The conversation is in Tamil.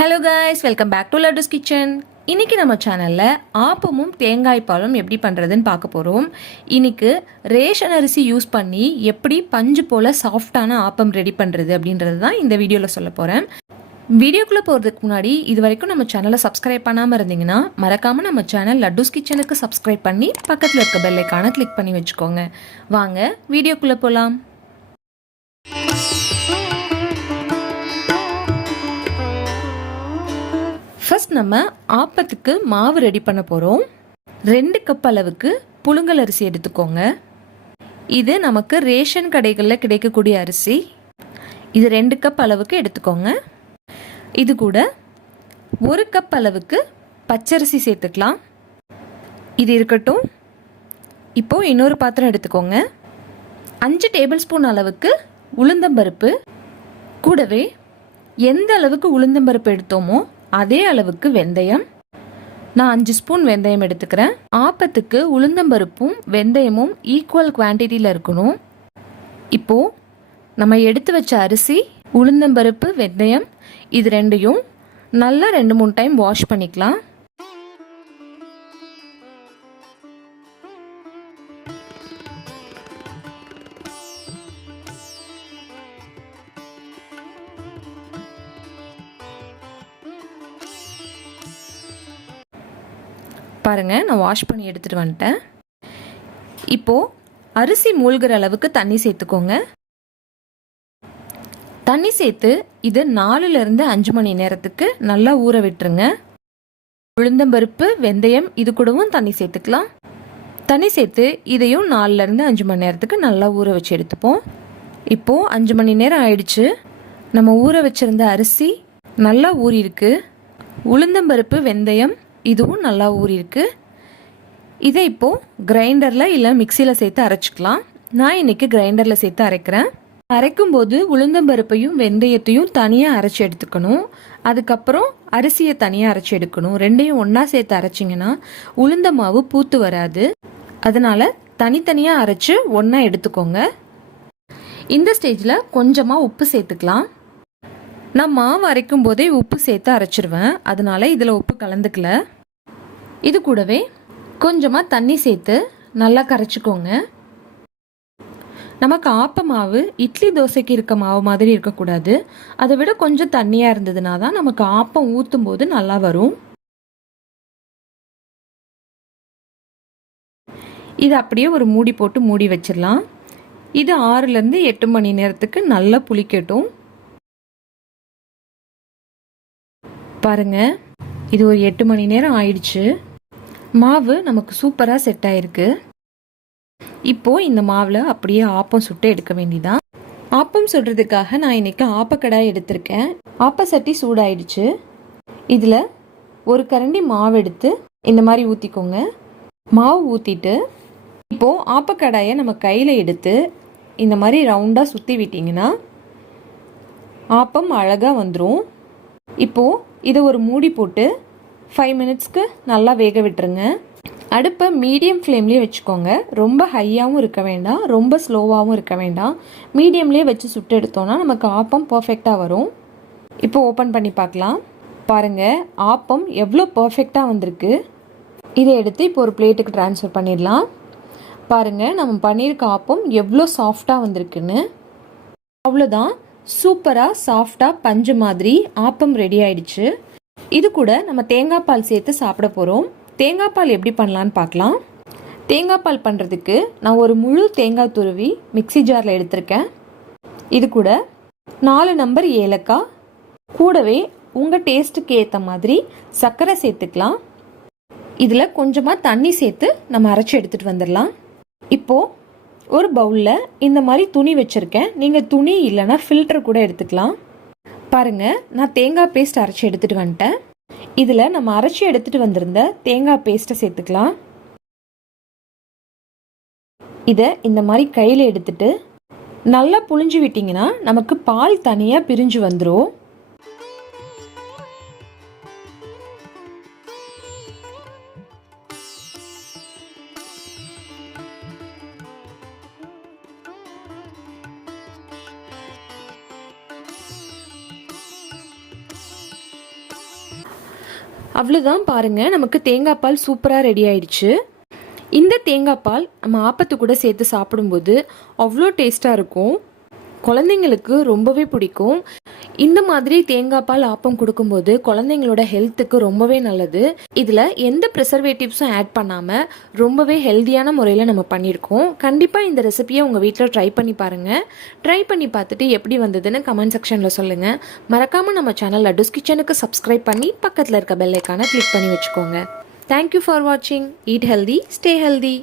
Hello guys, welcome back to Laddu's kitchen. இன்றைக்கி நம்ம சேனலில் ஆப்பமும் தேங்காய் பாலும் எப்படி பண்ணுறதுன்னு பார்க்க போகிறோம். இன்றைக்கி ரேஷன் அரிசி யூஸ் பண்ணி எப்படி பஞ்சு போல் சாஃப்டான ஆப்பம் ரெடி பண்ணுறது அப்படின்றது தான் இந்த வீடியோவில் சொல்ல போகிறேன். வீடியோக்குள்ளே போகிறதுக்கு முன்னாடி இது வரைக்கும் நம்ம சேனலை சப்ஸ்கிரைப் பண்ணாமல் இருந்தீங்கன்னா மறக்காமல் நம்ம சேனல் லட்டுஸ் கிச்சனுக்கு சப்ஸ்கிரைப் பண்ணி பக்கத்தில் இருக்க பெல் ஐகானை கிளிக் பண்ணி வச்சுக்கோங்க. வாங்க வீடியோக்குள்ளே போகலாம். ஃபர்ஸ்ட் நம்ம ஆப்பத்துக்கு மாவு ரெடி பண்ண போகிறோம். 2 கப் அளவுக்கு புழுங்கல் அரிசி எடுத்துக்கோங்க. இது நமக்கு ரேஷன் கடைகளில் கிடைக்கக்கூடிய அரிசி. இது 2 கப் அளவுக்கு எடுத்துக்கோங்க. இது கூட 1 கப் அளவுக்கு பச்சரிசி சேர்த்துக்கலாம். இது இருக்கட்டும். இப்போது இன்னொரு பாத்திரம் எடுத்துக்கோங்க. 5 டேபிள் ஸ்பூன் அளவுக்கு உளுந்தம்பருப்பு, கூடவே எந்த அளவுக்கு உளுந்தம்பருப்பு எடுத்தோமோ அதே அளவுக்கு வெந்தயம். நான் 5 ஸ்பூன் வெந்தயம் எடுத்துக்கிறேன். ஆப்பத்துக்கு உளுந்தம்பருப்பும் வெந்தயமும் ஈக்குவல் குவான்டிட்டியில் இருக்கணும். இப்போது நம்ம எடுத்து வச்ச அரிசி, உளுந்தம்பருப்பு, வெந்தயம் இது ரெண்டையும் நல்லா 2-3 டைம் வாஷ் பண்ணிக்கலாம். பாருங்கள், நான் வாஷ் பண்ணி எடுத்துகிட்டு வந்துட்டேன். இப்போது அரிசி மூழ்கிற அளவுக்கு தண்ணி சேர்த்துக்கோங்க. தண்ணி சேர்த்து இது 4லேருந்து 5 மணி நேரத்துக்கு நல்லா ஊற விட்டுருங்க. உளுந்தம்பருப்பு, வெந்தயம் இது கூடவும் தண்ணி சேர்த்துக்கலாம். தண்ணி சேர்த்து இதையும் 4லேருந்து 5 மணி நேரத்துக்கு நல்லா ஊற வச்சு எடுத்துப்போம். இப்போது 5 மணி நேரம் ஆயிடுச்சு. நம்ம ஊற வச்சுருந்த அரிசி நல்லா ஊறியிருக்கு. உளுந்தம்பருப்பு, வெந்தயம் இதுவும் நல்லா ஊறியிருக்கு. இதை இப்போது கிரைண்டரில் இல்லை மிக்சியில் சேர்த்து அரைச்சிக்கலாம். நான் இன்றைக்கி கிரைண்டரில் சேர்த்து அரைக்கிறேன். அரைக்கும்போது உளுந்தம்பருப்பையும் வெந்தயத்தையும் தனியாக அரைச்சி எடுத்துக்கணும். அதுக்கப்புறம் அரிசியை தனியாக அரைச்சி எடுக்கணும். ரெண்டையும் ஒன்றா சேர்த்து அரைச்சிங்கன்னா உளுந்த மாவு பூத்து வராது. அதனால் தனித்தனியாக அரைச்சி ஒன்றா எடுத்துக்கோங்க. இந்த ஸ்டேஜில் கொஞ்சமாக உப்பு சேர்த்துக்கலாம். நான் மாவு அரைக்கும் போதே உப்பு சேர்த்து அரைச்சிருவேன். அதனால இதில் உப்பு கலந்துக்கல. இது கூடவே கொஞ்சமாக தண்ணி சேர்த்து நல்லா கரைச்சிக்கோங்க. நமக்கு ஆப்ப மாவு இட்லி தோசைக்கு இருக்க மாவு மாதிரி இருக்கக்கூடாது. அதை விட கொஞ்சம் தண்ணியாக இருந்ததுனா தான் நமக்கு ஆப்பம் ஊற்றும் போது நல்லா வரும். இது அப்படியே ஒரு மூடி போட்டு மூடி வச்சிடலாம். இது 6லேருந்து 8 மணி நேரத்துக்கு நல்லா புளிக்கட்டும். பாருங்க, இது ஒரு 8 மணி நேரம் ஆயிடுச்சு. மாவு நமக்கு சூப்பராக செட் ஆயிருக்கு. இப்போது இந்த மாவில் அப்படியே ஆப்பம் சுட்டு எடுக்க வேண்டியதான். ஆப்பம் சுடுறதுக்காக நான் இன்னைக்கு ஆப்பக்கடாய் எடுத்திருக்கேன். ஆப்ப சட்டி சூடாயிடுச்சு. இதில் ஒரு கரண்டி மாவு எடுத்து இந்த மாதிரி ஊற்றிக்கோங்க. மாவு ஊற்றிட்டு இப்போது ஆப்பக்கடாயை நம்ம கையில் எடுத்து இந்த மாதிரி ரவுண்டாக சுற்றி விட்டிங்கன்னா ஆப்பம் அழகாக வந்துடும். இப்போது இதை ஒரு மூடி போட்டு 5 மினிட்ஸ்க்கு நல்லா வேக விட்டுருங்க. அடுப்பை மீடியம் ஃப்ளேம்லேயே வச்சுக்கோங்க. ரொம்ப ஹையாகவும் இருக்க வேண்டாம், ரொம்ப ஸ்லோவாகவும் இருக்க வேண்டாம். மீடியம்லேயே வச்சு சுட்டு எடுத்தோன்னா நமக்கு ஆப்பம் பர்ஃபெக்டாக வரும். இப்போ ஓப்பன் பண்ணி பார்க்கலாம். பாருங்கள், ஆப்பம் எவ்வளோ பர்ஃபெக்டாக வந்திருக்கு. இதை எடுத்து இப்போ ஒரு பிளேட்டுக்கு ட்ரான்ஸ்ஃபர் பண்ணிடலாம். பாருங்கள், நம்ம பண்ணியிருக்க ஆப்பம் எவ்வளோ சாஃப்டாக வந்திருக்குன்னு. அவ்வளோதான், சூப்பராக சாஃப்டாக பஞ்சு மாதிரி ஆப்பம் ரெடி ஆயிடுச்சு. இது கூட நம்ம தேங்காய் பால் சேர்த்து சாப்பிட போகிறோம். தேங்காய் பால் எப்படி பண்ணலான்னு பார்க்கலாம். தேங்காய் பால் பண்ணுறதுக்கு நான் ஒரு முழு தேங்காய் துருவி மிக்ஸி ஜாரில் எடுத்திருக்கேன். இது கூட 4 நம்பர் ஏலக்காய், கூடவே உங்கள் டேஸ்ட்டுக்கு ஏற்ற மாதிரி சர்க்கரை சேர்த்துக்கலாம். இதில் கொஞ்சமாக தண்ணி சேர்த்து நம்ம அரைச்சி எடுத்துகிட்டு வந்துடலாம். இப்போது ஒரு பவுலில் இந்த மாதிரி துணி வச்சுருக்கேன். நீங்கள் துணி இல்லைன்னா ஃபில்டர் கூட எடுத்துக்கலாம். பாருங்கள், நான் தேங்காய் பேஸ்ட் அரைச்சி எடுத்துகிட்டு வந்துட்டேன். இதில் நம்ம அரைச்சி எடுத்துகிட்டு வந்திருந்த தேங்காய் பேஸ்ட்டை சேர்த்துக்கலாம். இதை இந்த மாதிரி கையில் எடுத்துட்டு நல்லா புழிஞ்சு விட்டிங்கன்னா நமக்கு பால் தனியாக பிரிஞ்சு வந்துடும். அவ்வளோதான் பாருங்கள், நமக்கு தேங்காய் பால் சூப்பராக ரெடி ஆயிடுச்சு. இந்த தேங்காய் பால் நம்ம ஆப்பத்து கூட சேர்த்து சாப்பிடும்போது அவ்வளோ டேஸ்ட்டாக இருக்கும். குழந்தைங்களுக்கு ரொம்பவே பிடிக்கும். இந்த மாதிரி தேங்காய் பால் ஆப்பம் கொடுக்கும்போது குழந்தைங்களோட ஹெல்த்துக்கு ரொம்பவே நல்லது. இதில் எந்த ப்ரிசர்வேட்டிவ்ஸும் ஆட் பண்ணாமல் ரொம்பவே ஹெல்த்தியான முறையில் நம்ம பண்ணியிருக்கோம். கண்டிப்பாக இந்த ரெசிபியை உங்கள் வீட்டில் ட்ரை பண்ணி பாருங்கள். ட்ரை பண்ணி பார்த்துட்டு எப்படி வந்ததுன்னு கமெண்ட் செக்ஷனில் சொல்லுங்கள். மறக்காமல் நம்ம சேனல் லட்டுஸ் கிச்சனுக்கு சப்ஸ்கிரைப் பண்ணி பக்கத்தில் இருக்க பெல் ஐக்கானை கிளிக் பண்ணி வச்சுக்கோங்க. தேங்க்யூ ஃபார் வாட்சிங். Eat healthy, stay healthy.